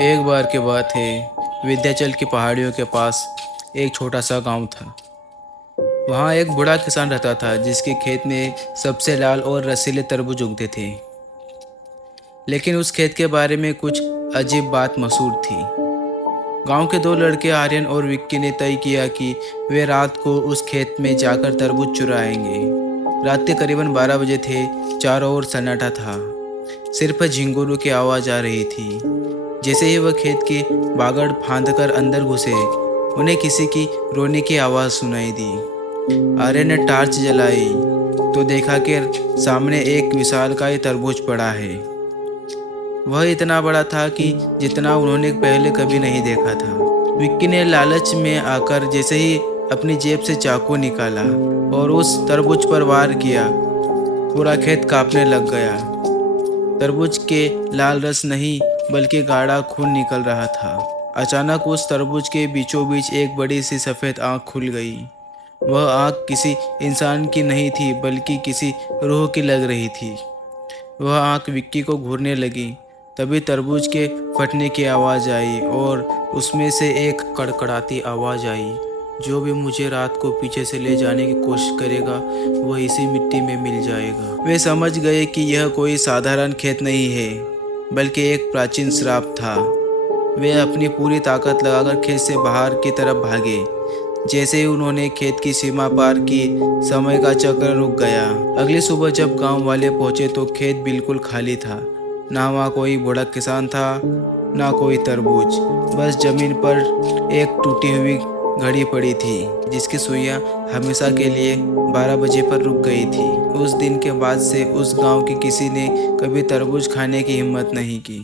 एक बार की बात है। विंध्याचल की पहाड़ियों के पास एक छोटा सा गांव था। वहाँ एक बूढ़ा किसान रहता था जिसके खेत में सबसे लाल और रसीले तरबूज उगते थे। लेकिन उस खेत के बारे में कुछ अजीब बात मशहूर थी। गांव के दो लड़के आर्यन और विक्की ने तय किया कि वे रात को उस खेत में जाकर तरबूज चुराएंगे। रात के करीबन 12 बजे थे। चारों ओर सन्नाटा था। सिर्फ झिंगुरों की आवाज़ आ रही थी। जैसे ही वह खेत की बागड़ फांद कर अंदर घुसे, उन्हें किसी की रोने की आवाज़ सुनाई दी। आर्य ने टार्च जलाई तो देखा कि सामने एक विशालकाय तरबूज पड़ा है। वह इतना बड़ा था कि जितना उन्होंने पहले कभी नहीं देखा था। विक्की ने लालच में आकर जैसे ही अपनी जेब से चाकू निकाला और उस तरबूज पर वार किया, पूरा खेत कांपने लग गया। तरबूज के लाल रस नहीं बल्कि गाढ़ा खून निकल रहा था। अचानक उस तरबूज के बीचों बीच एक बड़ी सी सफ़ेद आंख खुल गई। वह आंख किसी इंसान की नहीं थी बल्कि किसी रूह की लग रही थी। वह आंख विक्की को घूरने लगी। तभी तरबूज के फटने की आवाज़ आई और उसमें से एक कड़कड़ाती आवाज़ आई, जो भी मुझे रात को पीछे से ले जाने की कोशिश करेगा वह इसी मिट्टी में मिल जाएगा। वे समझ गए कि यह कोई साधारण खेत नहीं है बल्कि एक प्राचीन श्राप था। वे अपनी पूरी ताकत लगाकर खेत से बाहर की तरफ भागे। जैसे ही उन्होंने खेत की सीमा पार की, समय का चक्र रुक गया। अगली सुबह जब गांव वाले पहुंचे तो खेत बिल्कुल खाली था। ना वहाँ कोई बूढ़ा किसान था, ना कोई तरबूज। बस जमीन पर एक टूटी हुई घड़ी पड़ी थी जिसकी सुइयां हमेशा के लिए 12 बजे पर रुक गई थी। उस दिन के बाद से उस गांव के किसी ने कभी तरबूज खाने की हिम्मत नहीं की।